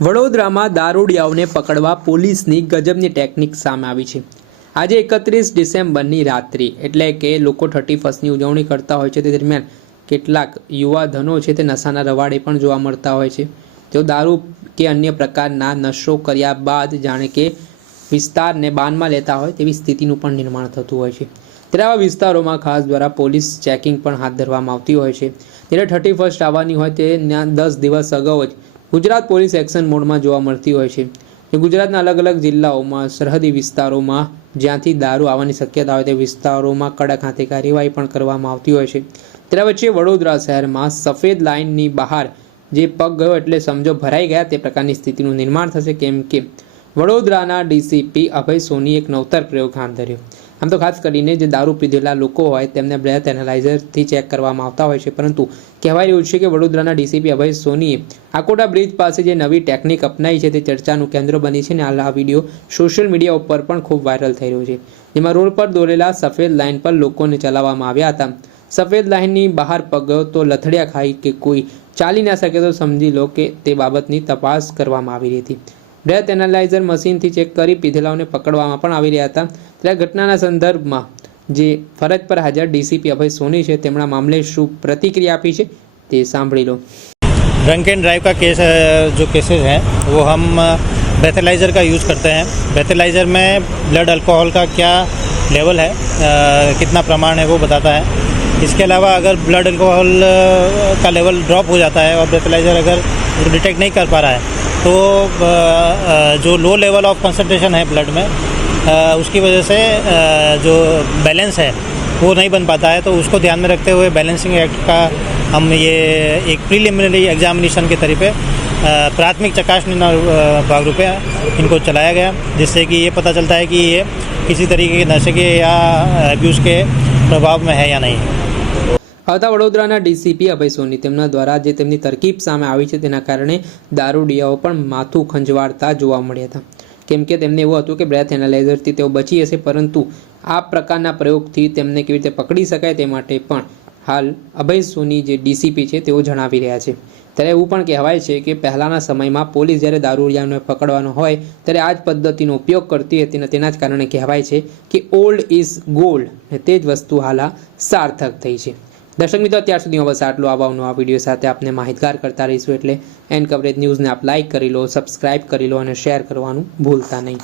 વડોદરામાં દારૂડિયાઓને પકડવા પોલીસની ગજબની ટેકનિક સામે આવી છે। આજે 31 ડિસેમ્બરની રાત્રિ એટલે કે લોકો 31ની ઉજવણી કરતા હોય છે તે દરમિયાન કેટલાક યુવાધનો છે તે નશાના રવાડે પણ જોવા મળતા હોય છે। તેઓ દારૂ કે અન્ય પ્રકારના નશો કર્યા બાદ જાણે કે વિસ્તારને બાનમાં લેતા હોય તેવી સ્થિતિનું પણ નિર્માણ થતું હોય છે। ત્યારે આવા વિસ્તારોમાં ખાસ દ્વારા પોલીસ ચેકિંગ પણ હાથ ધરવામાં આવતી હોય છે। ત્યારે 31 આવવાની હોય તે 10 દિવસ અગાઉ જ ગુજરાત પોલીસ એક્શન મોડમાં જોવા મળતી હોય છે। ગુજરાતના અલગ અલગ જિલ્લાઓમાં સરહદી વિસ્તારોમાં જ્યાંથી દારૂ આવવાની શક્યતા હોય તે વિસ્તારોમાં કડક હાથે કાર્યવાહી પણ કરવામાં આવતી હોય છે। ત્યારે વચ્ચે વડોદરા શહેરમાં સફેદ લાઇનની બહાર જે પગ ગયો એટલે સમજો ભરાઈ ગયા તે પ્રકારની સ્થિતિનું નિર્માણ થશે, કેમ કે વડોદરાના ડીસીપી અભય સોની એક નવતર પ્રયોગ હાથ ધર્યો। આમ તો ખાસ કરીને જે દારૂ પીધેલા લોકો હોય તેમને બ્રેથ એનાલાઇઝરથી ચેક કરવામાં આવતા હોય છે, પરંતુ કહેવાય રહ્યું છે કે વડોદરાના ડીસીપી અભય સોનીએ આકોટા બ્રિજ પાસે જે નવી ટેકનિક અપનાવી છે તે ચર્ચાનું કેન્દ્ર બની છે અને હાલ આ વિડીયો સોશિયલ મીડિયા ઉપર પણ ખૂબ વાયરલ થઈ રહ્યો છે, જેમાં રોડ પર દોરેલા સફેદ લાઇન પર લોકોને ચલાવવામાં આવ્યા હતા। સફેદ લાઇનની બહાર પગ ગયો તો લથડિયા ખાઈ કે કોઈ ચાલી ના શકે તો સમજી લો કે તે બાબતની તપાસ કરવામાં આવી રહી હતી। બ્રેથ એનાલાઇઝર મશીનથી ચેક કરી પીધેલાઓને પકડવામાં પણ આવી રહ્યા હતા। ત્યારે ઘટનાના સંદર્ભમાં જે ફરજ પર હાજર ડીસીપી અભય સોની છે તેમના મામલે શું प्रतिक्रिया આપી છે તે સાંભળી લો। ड्रंक एंड ड्राइव का केस जो केसेस हैं वो हम ब्रेथेलाइज़र का यूज़ करते हैं। ब्रेथेलाइज़र में ब्लड अल्कोहल का क्या लेवल है, कितना प्रमाण है वो बताता है। इसके अलावा अगर ब्लड अल्कोहल का लेवल ड्रॉप हो जाता है और ब्रेथेलाइज़र अगर डिटेक्ट नहीं कर पा रहा है तो जो लो लेवल ऑफ कंसंट्रेशन है ब्लड में उसकी वजह से जो बैलेंस है वो नहीं बन पाता है। तो उसको ध्यान में रखते हुए बैलेंसिंग एक्ट का हम ये एक प्रीलिमिनरी एग्जामिनेशन के तरीके प्राथमिक चकासनी भागरूपे इनको चलाया गया, जिससे कि ये पता चलता है कि ये किसी तरीके के नशे के या एब्यूज़ के प्रभाव में है या नहीं। આવતા વડોદરાના ડીસીપી અભય સોની તેમના દ્વારા જે તેમની તરકીબ સામે આવી છે તેના કારણે દારૂડિયાઓ પણ માથું ખંજવાળતા જોવા મળ્યા હતા, કેમ કે તેમને એવું હતું કે બ્રેથ એનાલાઇઝરથી તેઓ બચી હશે, પરંતુ આ પ્રકારના પ્રયોગથી તેમને કેવી રીતે પકડી શકાય તે માટે પણ હાલ અભય સોની જે ડીસીપી છે તેઓ જણાવી રહ્યા છે। ત્યારે એવું પણ કહેવાય છે કે પહેલાંના સમયમાં પોલીસ જ્યારે દારૂડિયાને પકડવાનો હોય ત્યારે આ જ પદ્ધતિનો ઉપયોગ કરતી હતી અને તેના જ કારણે કહેવાય છે કે ઓલ્ડ ઇઝ ગોલ્ડ, તે જ વસ્તુ હાલ સાર્થક થઈ છે। દર્શક મિત્રો, અત્યાર સુધીમાં બસ આટલું। આવા વિડીયો સાથે આપને માહિતગાર કરતા રહીશું, એટલે એન કવરેજ ન્યૂઝને આપ લાઇક કરી લો, સબસ્ક્રાઇબ કરી લો અને શેર કરવાનું ભૂલતા નહીં।